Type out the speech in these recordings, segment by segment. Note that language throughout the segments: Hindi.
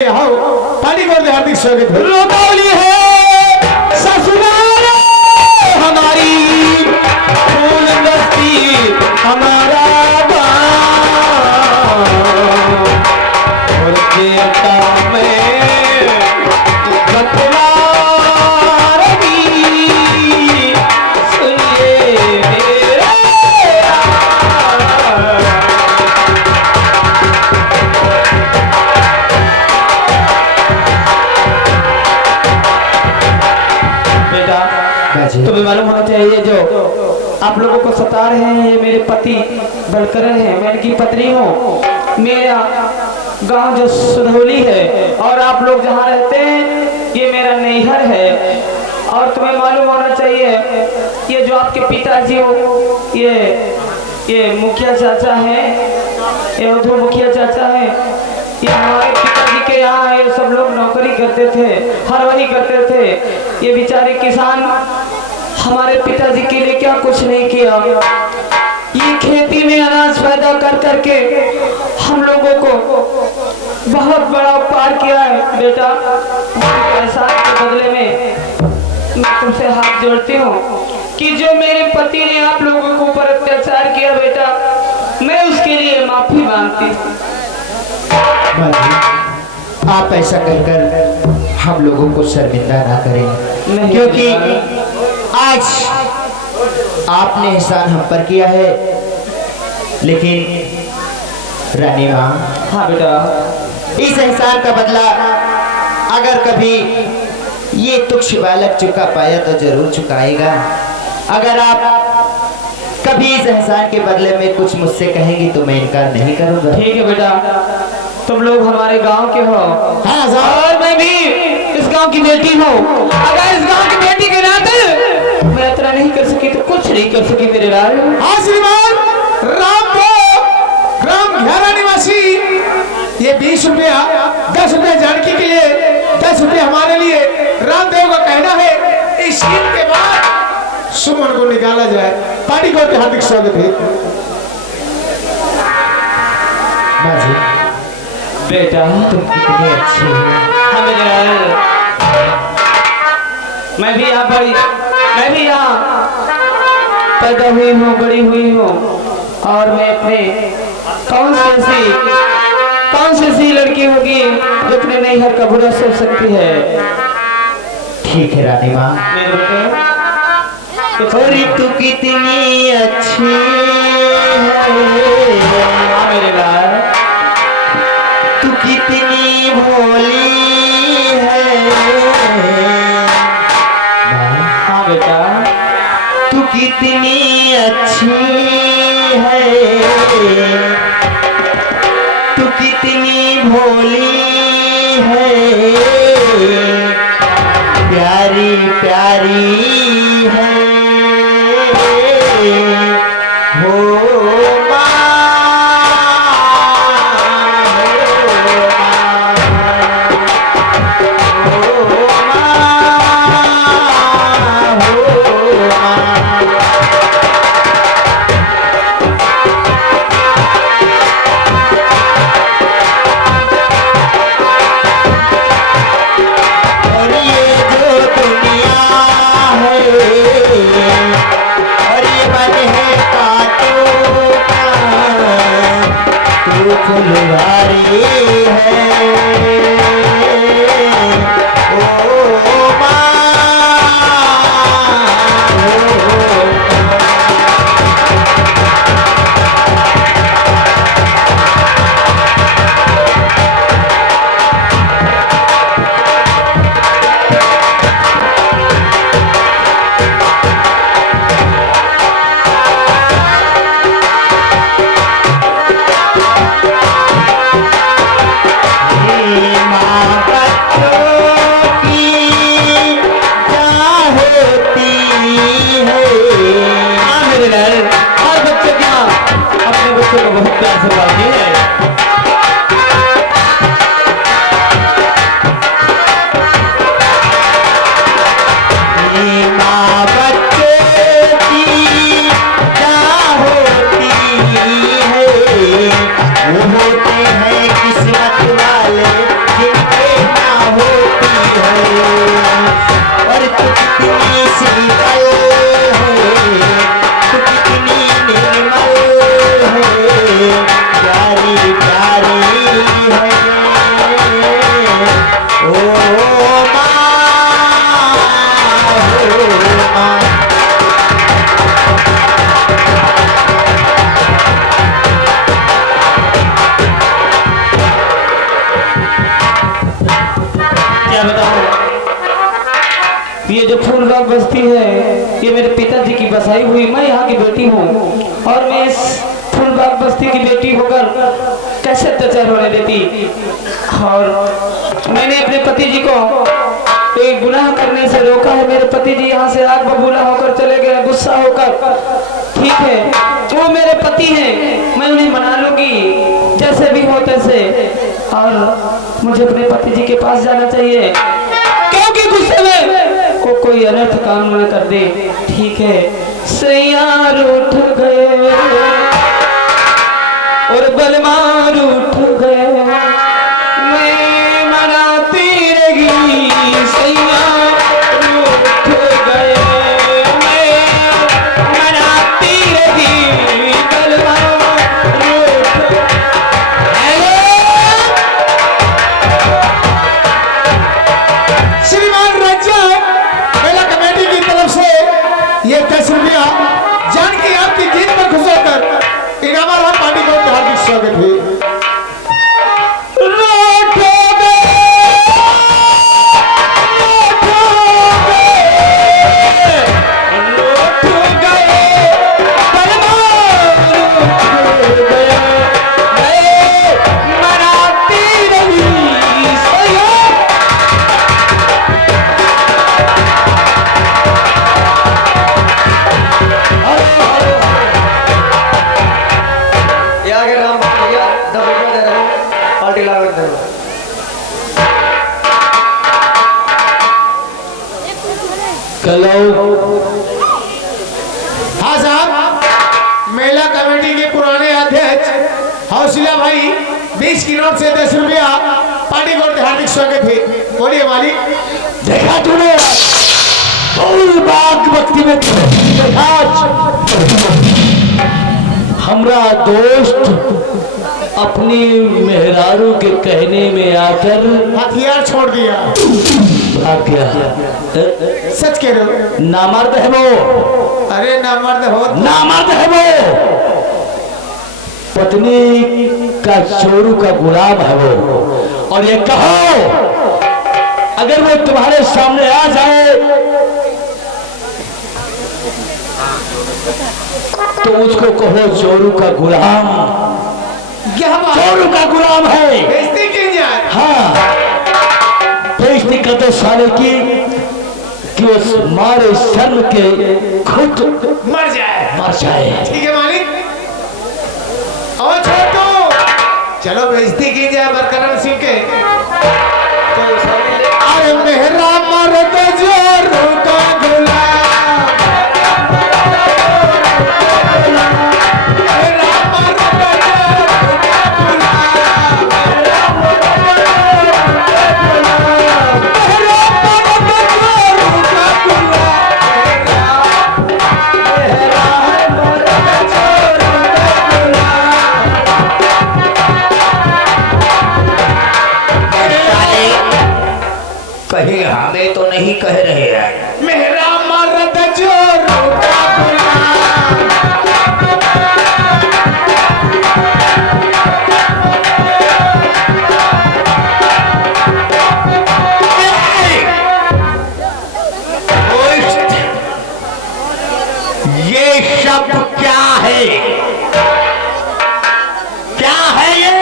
पार्टी कर दे, हार्दिक स्वागत है। रोकौली है ससुराल हमारी, फूल बस्ती हमारा गाँव, और देवता में बतला रही, सुनिए मेरा तुम्हें मालूम होना चाहिए जो आप लोगों को सता रहे हैं ये मेरे पति बलकरण है, मैं इनकी पत्नी हूँ। मेरा गांव जो सुधौली है और आप लोग जहाँ रहते हैं ये मेरा नैहर है। और तुम्हें मालूम होना चाहिए ये जो आपके पिताजी हो ये मुखिया चाचा हैं, ये उधर मुखिया चाचा हैं, ये हमारे पिताजी के यहाँ ये सब लोग नौकरी करते थे, हरवाही करते थे। ये बेचारे किसान हमारे पिताजी के लिए क्या कुछ नहीं किया, ये खेती में अनाज पैदा कर करके हम लोगों को बहुत बड़ा उपकार किया है। बेटा एहसान के बदले में मैं तुमसे हाथ जोड़ती हूँ कि जो मेरे पति ने आप लोगों के ऊपर अत्याचार किया बेटा, मैं उसके लिए माफी मांगती हूँ। आप ऐसा कहकर हम लोगों को शर्मिंदा ना करें, क्योंकि आज आपने एहसान हम पर किया है, लेकिन रानी माँ, हाँ बेटा, इस एहसान का बदला अगर कभी ये तुच्छ बालक चुका पाया तो जरूर चुकाएगा। अगर आप कभी इस एहसान के बदले में कुछ मुझसे कहेंगी तो मैं इनकार नहीं करूँगा। ठीक है बेटा, तुम लोग हमारे गांव के हो, हाँ और मैं भी इस गांव की बेटी हूँ। अगर इस गांव की बेटी के नाते मैं इतना नहीं कर सकी तो कुछ नहीं कर सकी मेरे लाल। हाँ श्रीमान, राम घारा निवासी ये 20 रुपया 10 रुपया जानकी के लिए, 10 रुपया हमारे लिए रामदेव का कहना है। इस गीत के बाद सुमन को निकाला जाए। पार्टी को हार्दिक स्वागत है। बेटा तुम कितनी अच्छी हो। हाँ मेरे लाल, मैं भी यहाँ पैदा हुई हूँ, बड़ी हुई हूँ, और मैं अपने कौन सी ऐसी लड़की होगी जो अपने नैहर का बुरा सोच सकती है। ठीक है रानी माँ, मेरे बेटे अरे तू कितनी अच्छी है, मेरे लाल, तू कितनी भोली है। हाँ बेटा, तू कितनी अच्छी है, तू कितनी भोली है, प्यारी प्यारी है हो क्या बताऊं, ये जो फूलबाग बस्ती है ये मेरे पिताजी की बसाई हुई, मैं यहाँ की बेटी हूँ और मैं इस फूलबाग बस्ती की बेटी होकर कैसे अत्याचार होने देती। और मैंने अपने पति जी को एक गुनाह करने से रोका है। मेरे पति जी यहाँ से आग बबूला होकर चले गए, गुस्सा होकर। ठीक है, वो मेरे पति हैं, मैं उन्हें मना लूंगी जैसे भी हो तैसे, और मुझे अपने पति जी के पास जाना चाहिए क्योंकि गुस्से में को कोई अनर्थ काम न कर दे। ठीक है, सैयार उठ गए और बलमार उठ गए, मैं मनाती रही सैयार उठ गए, मैं मनाती रही बलमार उठ गए। श्रीमान रज्जा मेला कमेटी की तरफ से ये 10 रुपया जान की आपकी जीत पर खुश होकर इनाम राम पार्टी को हार्दिक स्वागत है। हाँ साहब, मेला कमेटी के पुराने अध्यक्ष हौसला भाई 20 की नोट से 10 रुपया पार्टी को हार्दिक स्वागत है। बोलिए मालिक। देखा तूने फूलबाग बस्ती में देखा, हमरा दोस्त अपनी मेहरारू के कहने में आकर हथियार छोड़ दिया। भाग गया। सच कह रहे हो? नामर्द है वो, अरे नामर्द हो, नामर्द है वो, पत्नी का चोरू का गुलाम है वो। और ये कहो अगर वो तुम्हारे सामने आ जाए तो उसको कहो चोरू का गुलाम, क्या बात? चोरू का गुलाम है। बेइज्जती की जाए। हाँ, बेइज्जती कर दो साले की कि वो मारे शर्म के खुद मर जाए। ठीक है मालिक। और छोटू, चलो बेइज्जती की जाए बरकरार सिंह के। अरे मेहरा मर्द जोरू का गुलाम, मेहरा मर्द जोरू का गुलाम, मेहरा मर्द जोरू का कहीं हमें तो नहीं कह रहे हैं। मेहरा मर्द जोरू का गुलाम। ये शब्द क्या है? क्या है ये?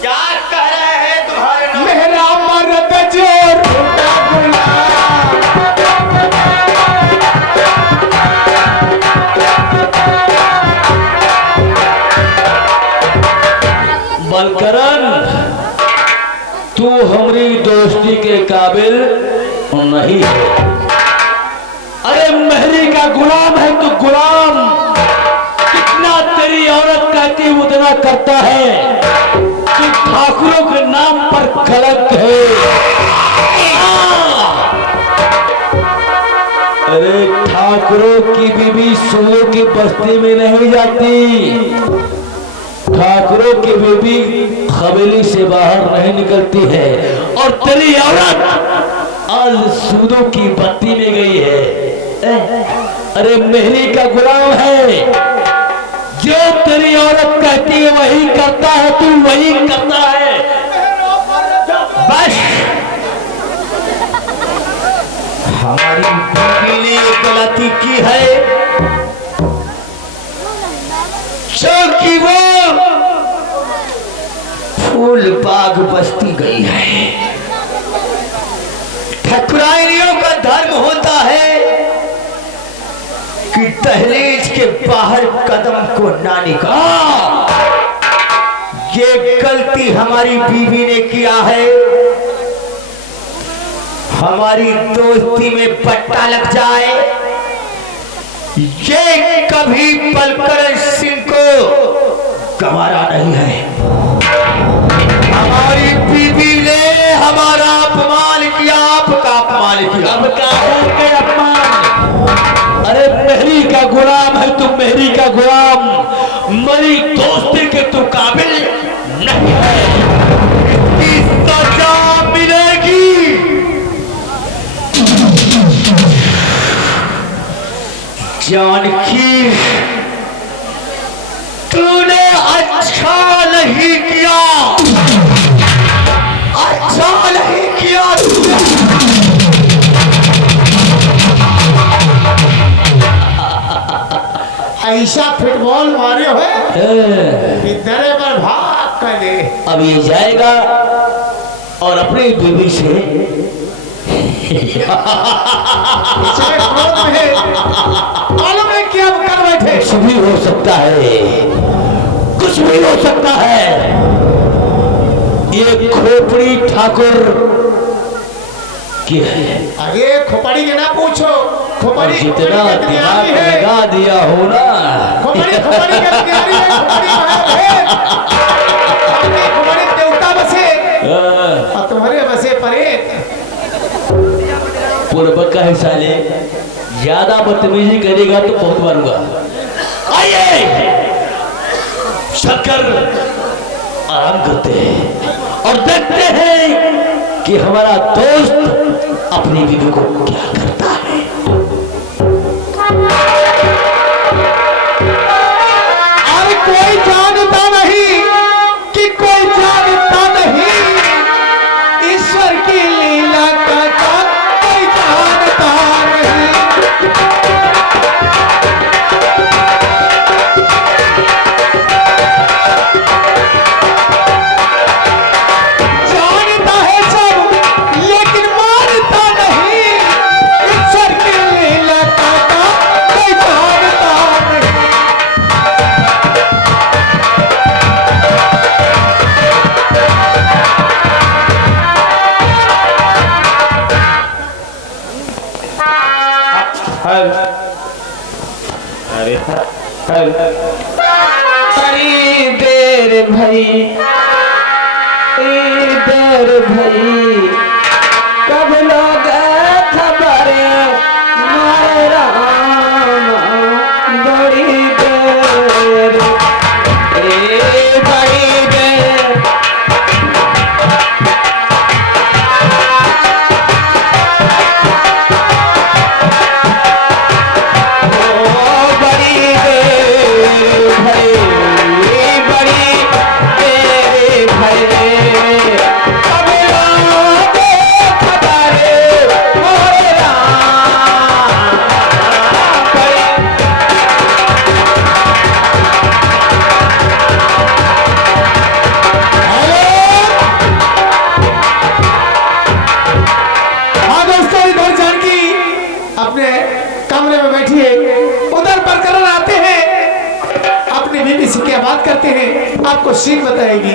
क्या कह रहे हैं तुम्हारे नाम? मेहरा मर्द जोरू का गुलाम। बलकरन, तू हमारी दोस्ती के काबिल नहीं है। अरे महरी का गुलाम है तू, गुलाम। कितना तेरी औरत कहती उतना करता है। तू ठाकुरों के नाम पर कलंक है। अरे ठाकुरों की बीबी सूरों की बस्ती में नहीं जाती, ठाकुरों की बीबी हवेली से बाहर नहीं निकलती है। और तेरी औरत आज सूदों की बत्ती में गई है। अरे मेहरी का गुलाम है, जो तेरी औरत कहती है वही करता है, तू वही करता है। नहीं की है, क्योंकि वो फूल बाग बस्ती गई है। ठकुराइनियों का धर्म होता है कि दहलीज के बाहर कदम को ना निकाल। ये गलती हमारी बीवी ने किया है। हमारी दोस्ती में पट्टा लग जाए, ये कभी बलकरण सिंह को गंवारा नहीं है। हमारी बीवी ने हमारा अपमान किया, आपका अपमान किया। अब का है अपमान? अरे मेहरी का गुलाम है तू, मेहरी का गुलाम। मेरी दोस्ती के तू काबिल नहीं है। इसकी सजा मिलेगी। जानकी, तूने अच्छा नहीं किया, अच्छा नहीं किया तूने। ऐसा फुटबॉल मारे हो इधर पर भाग कर दे। अब ये जाएगा और अपनी बीवी से इसमें क्रोध में है, मालूम है क्या कर बैठे। कुछ भी हो सकता है, कुछ भी हो सकता है। ये खोपड़ी ठाकुर की है। अरे खोपड़ी के ना पूछो, खोपड़ी जितना दिमाग लगा दिया हो ना, खोपड़ी खोपड़ी के तैयारी है, खोपड़ी महान है। अपने खोपड़ी देवता बसे और तुम्हारे बसे परेत। पूर्व का है साले, ज्यादा बदतमीजी करेगा तो बहुत मारूंगा। आइए शक्कर आराम करते हैं और देखते हैं कि हमारा दोस्त अपनी बीवी को क्या करता है। और कोई जानता नहीं कि कोई जानता नहीं ईश्वर की लीला का कोई जानता नहीं। जानता है सब लेकिन मानता नहीं, ईश्वर की लीला का कोई जानता नहीं। हल अरे हल अरे देर भई, देर भई, कब लोग खबर मारे राम, बड़ी देर, बड़ी देर। हाँ दोस्तों, इधर जानकी अपने कमरे में बैठी है, उधर प्रकरण आते हैं, अपनी बीवी से क्या बात करते हैं, आपको सीख बताएगी।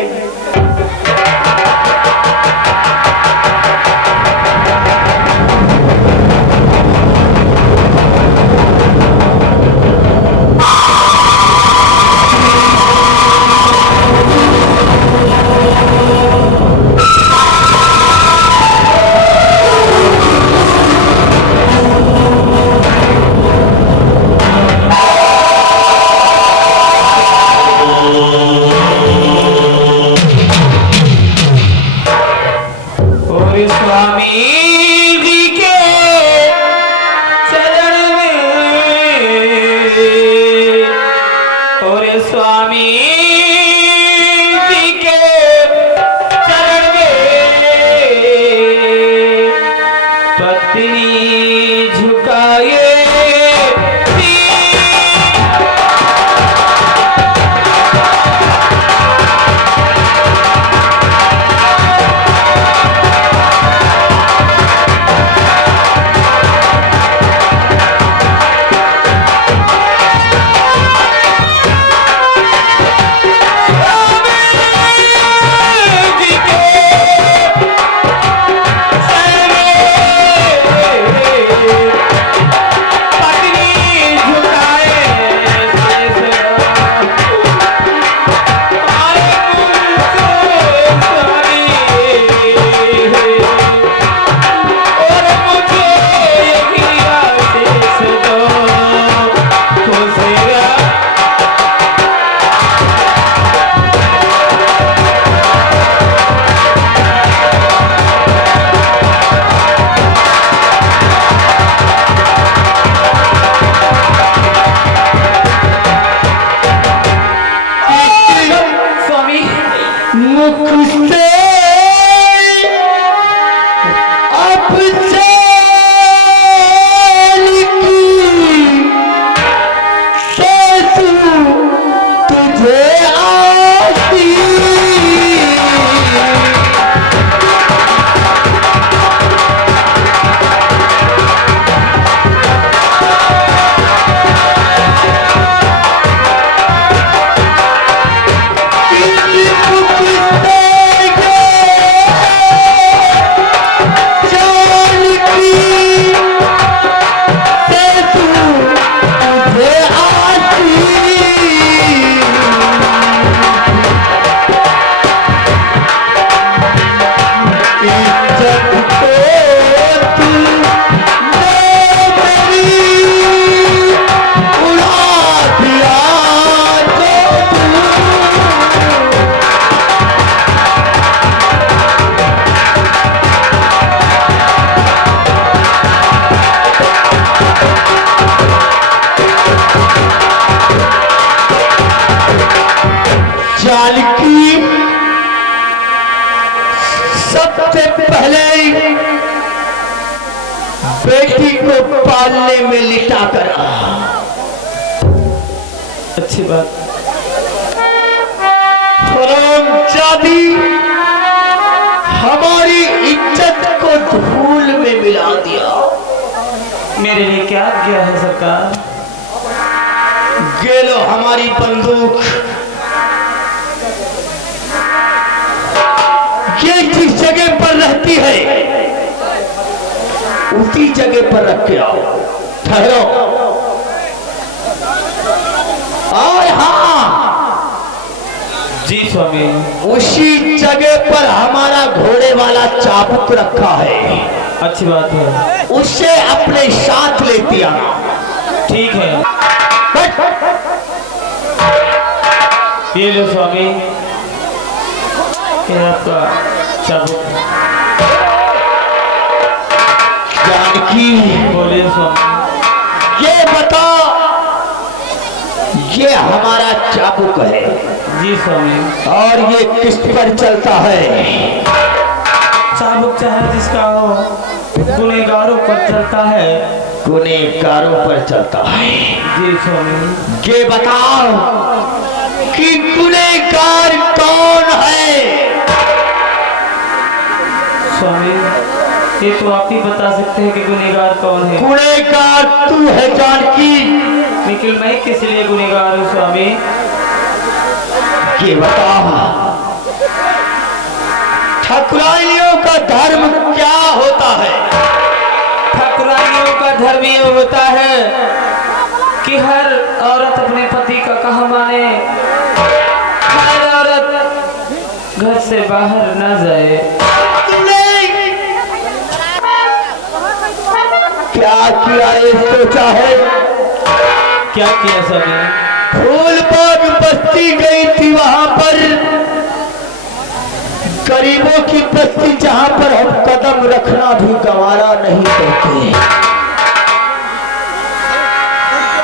सबसे पहले बेटी को पालने में लिटा कर अच्छी बात। हरामजादी हमारी इज्जत को धूल में मिला दिया। मेरे लिए क्या आज्ञा है सरकार? गेलो हमारी बंदूक, ये जिस जगह पर रहती है उसी जगह पर रख के आओ। ठहरो। और हाँ, जी स्वामी। उसी जगह पर हमारा घोड़े वाला चाबुक रखा है। अच्छी बात है। उससे अपने साथ लेती आना। ठीक है। ये लो स्वामी, ये आपका चाबुक। जानकी, बोलिए स्वामी। ये बता, ये हमारा चाबुक है। जी स्वामी। और ये किस पर चलता है? चाबुक चाहे जिसका हो, गुनहगारों पर चलता है। गुनहगारों पर चलता है। जी स्वामी। ये बताओ कि गुनहगार कौन है? स्वामी, ये तो आप ही बता सकते हैं कि गुनहगार कौन है। गुनहगार तू है जानकी। लेकिन मैं किस लिए गुनहगार हूँ स्वामी? ये बताओ ठाकुरानियों का धर्म क्या होता है? ठाकुरानियों का धर्म ये होता है कि हर औरत अपने पति का कहा माने, हर औरत घर से बाहर न जाए। क्या किया ये सोचा है? क्या किया स्वामी? फूलबाग बस्ती गई थी, वहां पर गरीबों की बस्ती जहां पर हम कदम रखना भी गवारा नहीं करते।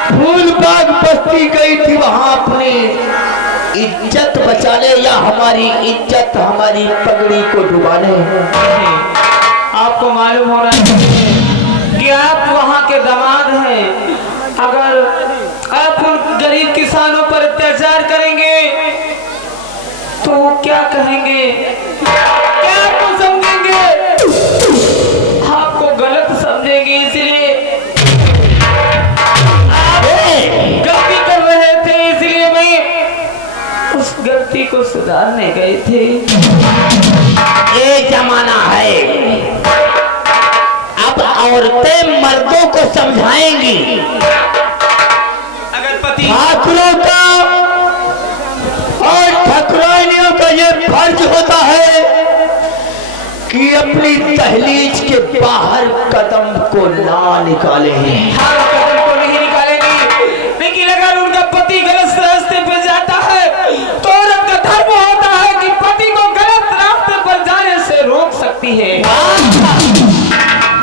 फूलबाग बस्ती गई थी, वहां अपनी इज्जत बचाने या हमारी इज्जत हमारी पगड़ी को डुबाने। आपको मालूम होना चाहिए कि आप वहाँ के दामाद हैं। अगर आप उन गरीब किसानों पर अत्याचार करेंगे तो वो क्या कहेंगे, क्या आपको समझेंगे? आपको गलत समझेंगे। इसलिए आप गलती कर रहे थे, इसलिए मैं उस गलती को सुधारने गए थे। ये जमाना है, अब औरतें मर्दों को समझाएंगी। अगर पति ठाकुरों का और ठाकुरानियों का ये फर्ज होता है कि अपनी दहलीज के बाहर कदम को ना निकाले। हर कदम को नहीं निकालेंगी, लेकिन अगर उनका पति गलत रास्ते पर जाता है तो औरत का धर्म होता है कि पति को गलत रास्ते पर जाने से रोक सकती है।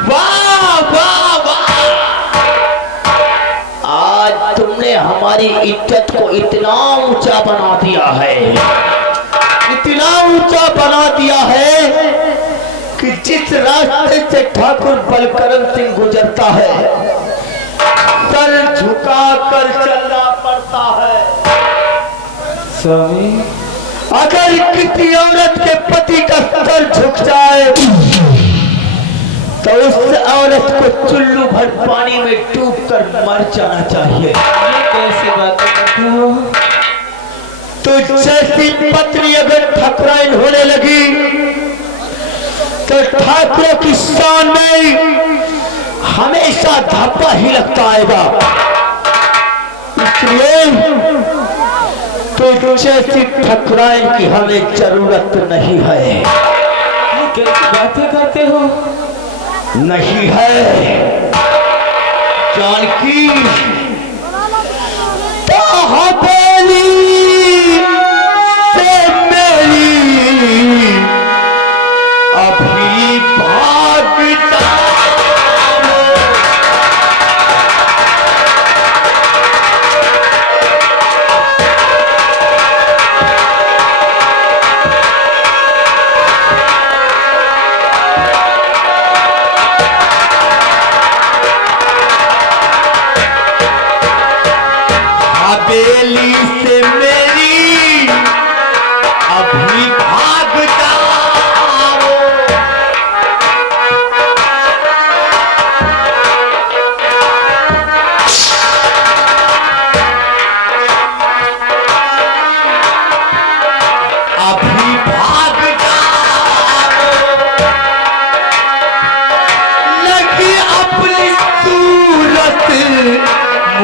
वाह वाह वाह! आज तुमने हमारी इज्जत को इतना ऊंचा बना दिया है, इतना ऊंचा बना दिया है कि जिस रास्ते से ठाकुर बलकरण सिंह गुजरता है सर झुका कर चलना पड़ता है। स्वामी, अगर किसी औरत के पति का सर झुक जाए तो उस औरत को चुल्लू भर पानी में डूब कर मर जाना चाहिए। ये कैसी बात करते हो? तो जैसी पत्नी अगर ठाकुराइन होने लगी तो ठाकुरों की शान में हमेशा धब्बा ही लगता आएगा। इसलिए तो जैसी ठाकुराइन की हमें जरूरत नहीं है। ये कैसी बातें करते हो? नहीं है जानकी। हवेली से मेरी अभी भागता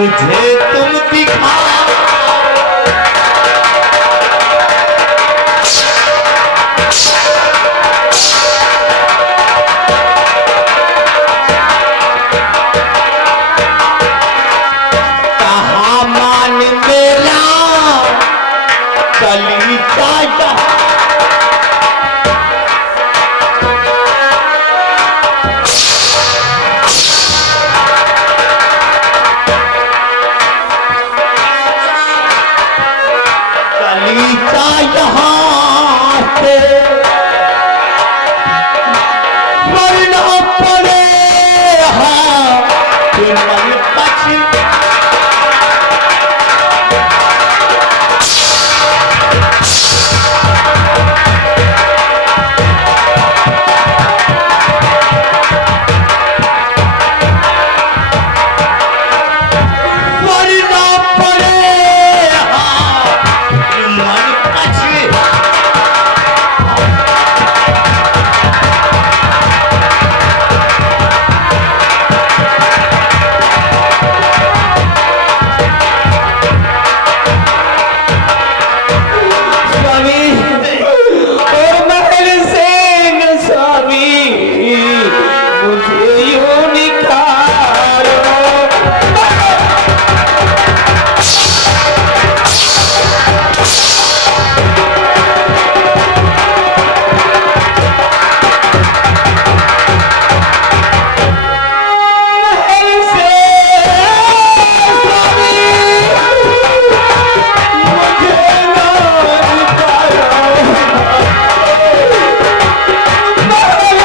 मुझे तुम दिखा कहा मान मेरा कली का कलीचा यहाँ से वरना पड़े कि मन पछी वरना पड़े कि मन पछी स्वामी और महल सिंह स्वामी मुझे यूं निखारो महल सिंह स्वामी मुझे ना निखारो महल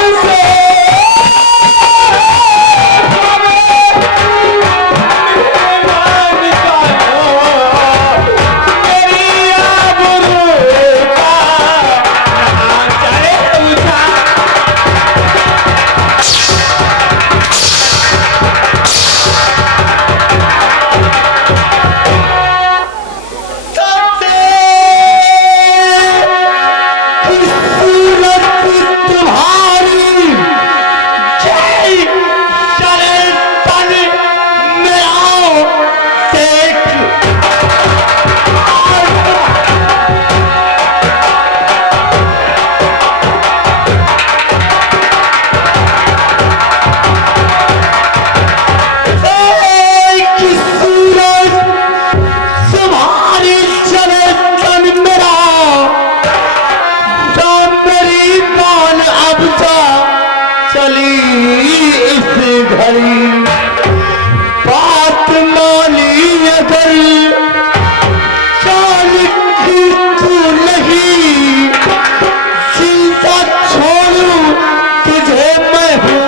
चली इस घड़ी बात मानी अगर चाल की तू नहीं चिंता छोड़ू तुझे मैं हूँ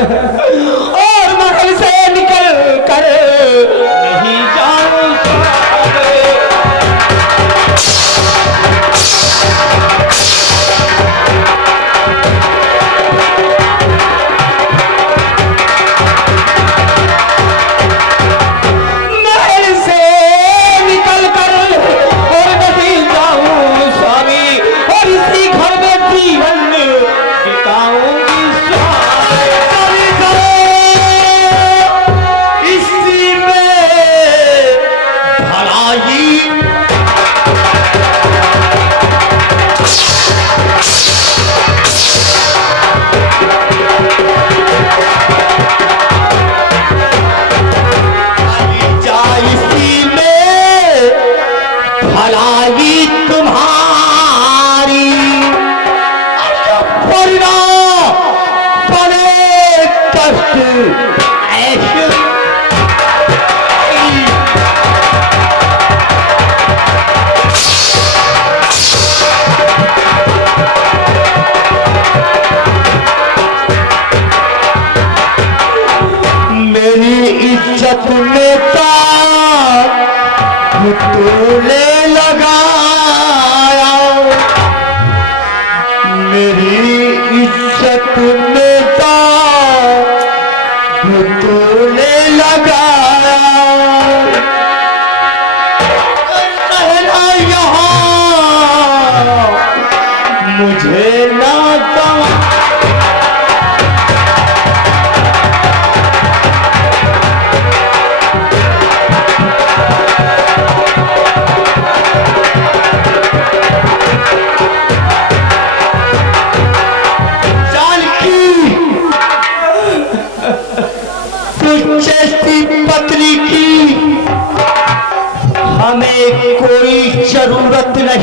और महल से निकल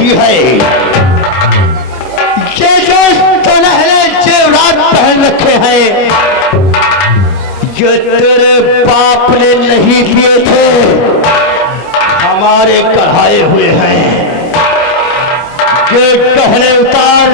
रही है। ये जो सुनहरे जेवरात पहन रखे हैं, ये तेरे बाप ने नहीं दिए थे, हमारे कढ़ाए हुए हैं। ये गहने उतार